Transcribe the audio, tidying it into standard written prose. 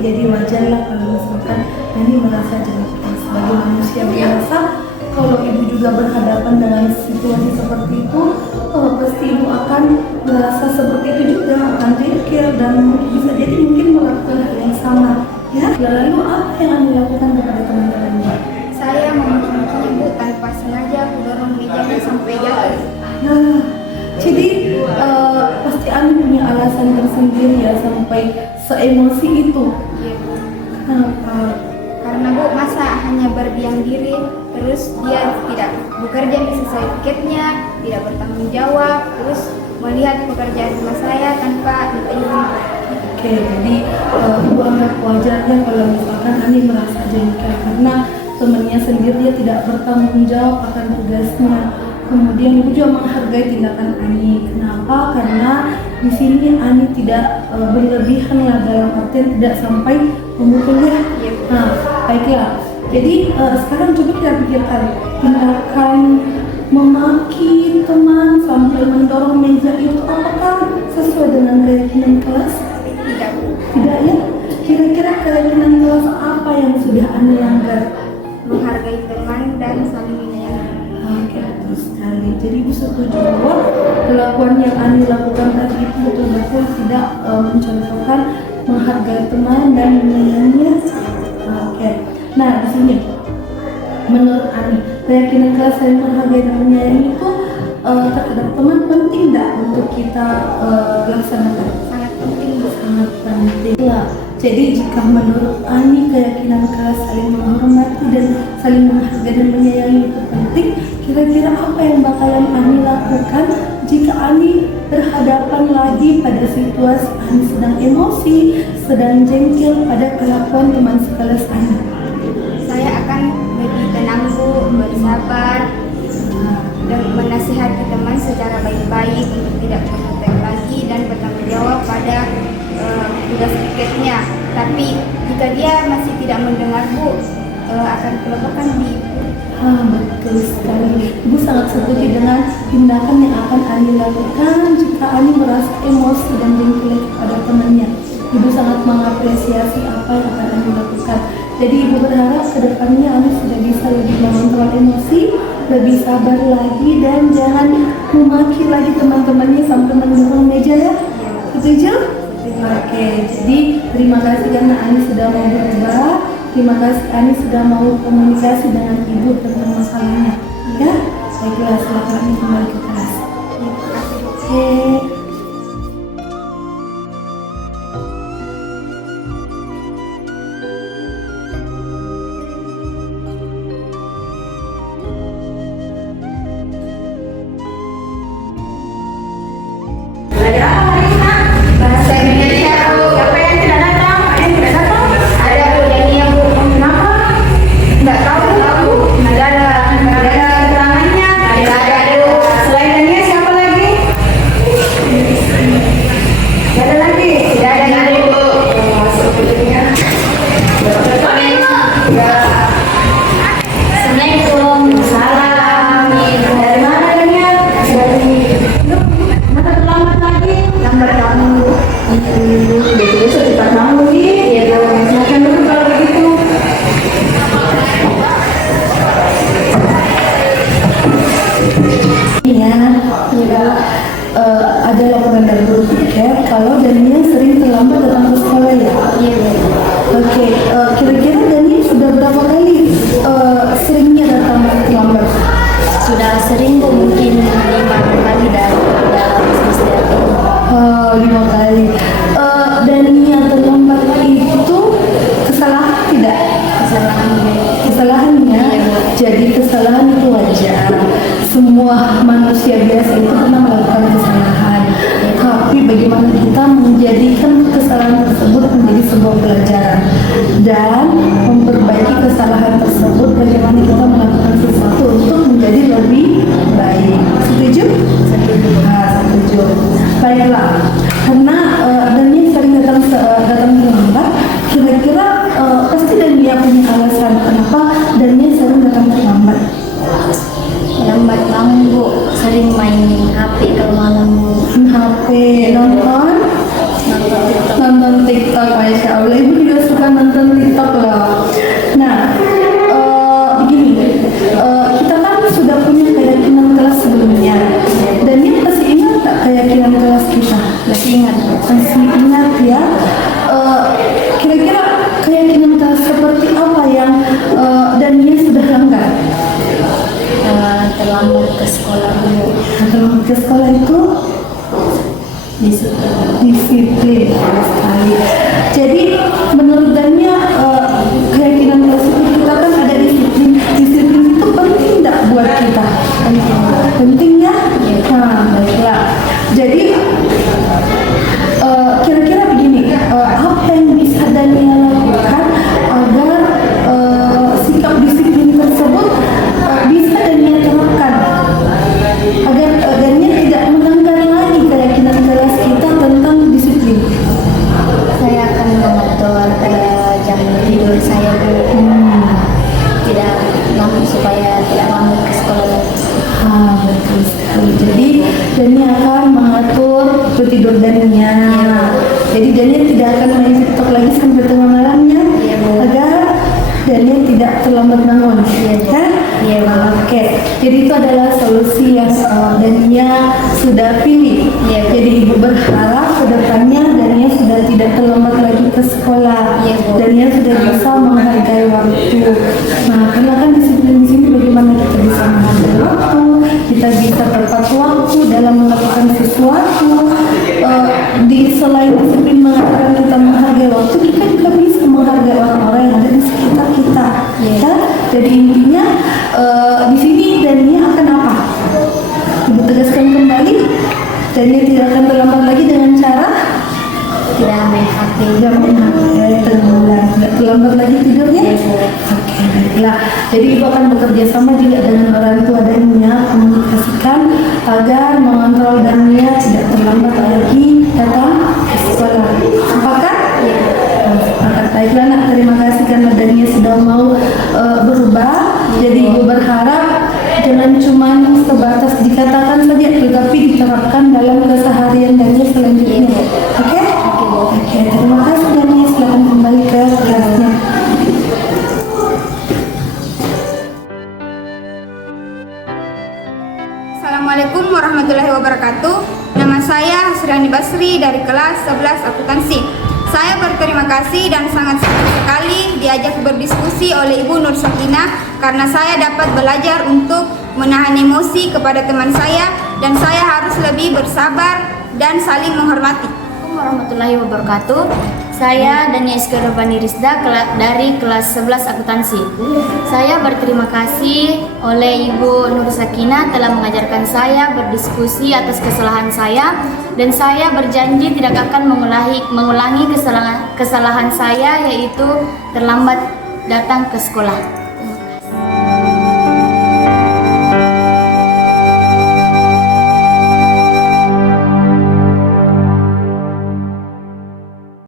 Jadi wajarlah kalau misalkan Ani merasa jengkel sebagai manusia biasa. Kalau ibu juga berhadapan dengan situasi seperti itu, pasti ibu akan merasa seperti itu juga, akan jengkel dan bisa jadi mungkin melakukan hal yang sama. Ya, lalu apa yang Ani lakukan kepada teman-temannya? Saya memaki ibu tanpa sengaja, aku dorong mejanya sampai jatuh. Nah, jadi pasti Ani punya alasan tersendiri ya sampai seemosi itu. Iya, Bu. Kenapa? Karena Bu, masa hanya berdiam diri, terus dia tidak bekerja sesuai tiketnya, tidak bertanggung jawab, terus melihat pekerjaan rumah saya tanpa minta izin. Oke, jadi ibu anggap wajar ya kalau misalkan Ani merasa jengkel karena temannya sendiri dia tidak bertanggung jawab akan tugasnya. Kemudian ibu juga menghargai tindakan Ani. Kenapa? Karena di sini Ani tidak berlebihan lah, dalam artian tidak sampai memukul ya. Nah, baiklah. Jadi sekarang coba kita pikirkan tindakan memaki teman sampai mendorong meja itu apakah sesuai dengan keyakinan kelas? Tidak, Bu. Tidak ya? Kira-kira keyakinan kelas apa yang sudah Ani langgar? Menghargai teman dan saling menyayangi. Oke, betul sekali. Jadi ibu setuju bahwa kelakuan yang Ani lakukan tadi itu betul-betul tidak mencontohkan menghargai teman dan menyayanginya. Oke. Nah, di sini menurut Ani, keyakinan kelas saling menghargai dan menyayangi itu terhadap teman penting tidak untuk kita laksanakan? Sangat penting, Bu. Sangat penting. Ya. Jadi jika menurut Ani keyakinan kelas saling menghormati dan saling menghargai dan menyayangi itu penting, kira-kira apa yang bakalan Ani lakukan jika Ani berhadapan lagi pada situasi Ani sedang emosi, sedang jengkel pada kelakuan teman sekelas Ani? Saya akan lebih tenang, Bu, bersabar, dan menasihati teman secara baik-baik untuk tidak mengontek lagi dan bertanggung jawab pada tugas tiketnya. Tapi jika dia masih tidak mendengar, Bu, akan kulakukan di Ibu. Betul sekali. Ibu sangat setuju dengan tindakan yang akan Ani lakukan jika Ani merasa emosi dan jengkel kepada temannya. Ibu sangat mengapresiasi apa yang akan Ani lakukan. Jadi ibu berharap kedepannya Ani sudah bisa lebih mengontrol emosi, lebih sabar lagi dan jangan memaki lagi teman-temannya sampai mendorong meja ya. Setuju? Oke, jadi terima kasih karena Ani sudah mau berubah. Terima kasih Ani sudah mau komunikasi dengan ibu tentang masalahnya. Ya, baiklah, silakan Ani kembali ke kelas. Oke. Bahasa Indonesia, Bu. Siapa yang tidak datang? Ada yang tidak datang? Ada, Bu, nyanyi, Bu. Kenapa? Nggak tahu, Bu. Nggak ada keterangannya. Nggak ada, Bu. Selain Dania, siapa lagi? Nggak ada lagi? Tidak ada, Bu. Masuk videonya. Assalamualaikum. Salam. Dari mana, Dania? Dari mata terlambat lagi. Lambat kamu. Besok cepat bangun nih. Iya, Bu. Silakan dulu kalau begitu. Ya, ada laporan dari guru tiket kalau Dania sering terlambat datang ke sekolah ya. Iya, Bu. Oke, kira-kira Dania sudah berapa kali seringnya datang terlambat? Sudah sering, Bu, mungkin 5 kali dalam setiap ini. 5 kali. Dania terlambat itu kesalahan tidak? Kesalahannya. Jadi kesalahan itu wajar. Semua manusia biasa itu pernah melakukan kesalahan. Tapi bagaimana kita menjadikan kesalahan tersebut menjadi sebuah pelajaran dan memperbaiki kesalahan tersebut, bagaimana kita melakukan sesuatu untuk menjadi lebih baik. Setuju? Setuju. Setuju. Baiklah. Karena Dania sering datang terlambat, kira-kira pasti Dania punya alasan kenapa Dania sering datang terlambat. Lambat bangun, Bu. Sering main HP kalau malam, Bu. HP, nonton TikTok, Masya Allah. Ibu juga suka nonton TikTok loh. Nah, begini, kita kan sudah punya keyakinan kelas sebelumnya. Dan ini masih ingat tak keyakinan kelas kita? Masih ingat ya. Kira-kira keyakinan kelas seperti apa yang Dania sudah langgar? Terlambat ke sekolah dulu. Terlambat ke sekolah itu disiplin sekali. Jadi menurut Dania keyakinan kelas itu kita kan ada disiplin. Disiplin itu penting tidak buat kita? Penting ya? Baiklah. Jadi kira-kira begini, apa yang bisa Dania lakukan agar sikap disiplin tersebut bisa Dania terapkan agar Dania tidak melanggar lagi keyakinan kelas kita tentang disiplin? Saya akan mengatur jam tidur saya dulu. Tidak lambat supaya tidak lambat ke sekolah lagi. Betul sekali. Jadi Dania akan mengatur waktu tidur Dania. Jadi Dania tidak akan main TikTok lagi sampai tengah malamnya, agar Dania tidak terlambat bangun. Kan? Oke. Jadi itu adalah solusi yang Dania sudah pilih. Jadi ibu berharap kedepannya Dania sudah tidak terlambat lagi ke sekolah. Dania sudah bisa menghargai waktu. Nah, karena kan disiplin di sini bagaimana kita bisa menghargai waktu, kita bisa tepat waktu dalam melakukan sesuatu. Di selain disiplin mengatakan kita menghargai waktu, kita juga bisa menghargai orang-orang yang ada di sekitar kita. Ya? Jadi intinya di sini Dania akan apa? Ibu tegaskan kembali, Dania tidak akan terlambat lagi dengan cara Tidak main HP. tidak main HP, tidak terlambat lagi tidurnya. Oke, baiklah. Jadi ibu akan bekerja sama juga dengan orang tua Dania, komunikasikan agar mengontrol Dania tidak terlambat lagi datang ke sekolah. Sepakat? Sepakat. Baiklah nak, terima kasih karena Dania sudah mau berubah. Jadi ibu berharap jangan cuma sebatas dikatakan saja, tetapi diterapkan dalam keseharian Dania selanjutnya. Oke? Oke, terima kasih Dania. Silakan kembali ke kelasnya. Assalamualaikum warahmatullahi wabarakatuh. Nama saya Hasriani Basri dari kelas 11 akuntansi. Saya berterima kasih dan sangat senang sekali diajak berdiskusi oleh Ibu Nur Sakinah karena saya dapat belajar untuk menahan emosi kepada teman saya dan saya harus lebih bersabar dan saling menghormati. Assalamualaikum warahmatullahi wabarakatuh. Saya Dania Iskarabani Rizda dari kelas 11 akuntansi. Saya berterima kasih oleh Ibu Nur Sakinah telah mengajarkan saya berdiskusi atas kesalahan saya, dan saya berjanji tidak akan mengulangi kesalahan saya, yaitu terlambat datang ke sekolah.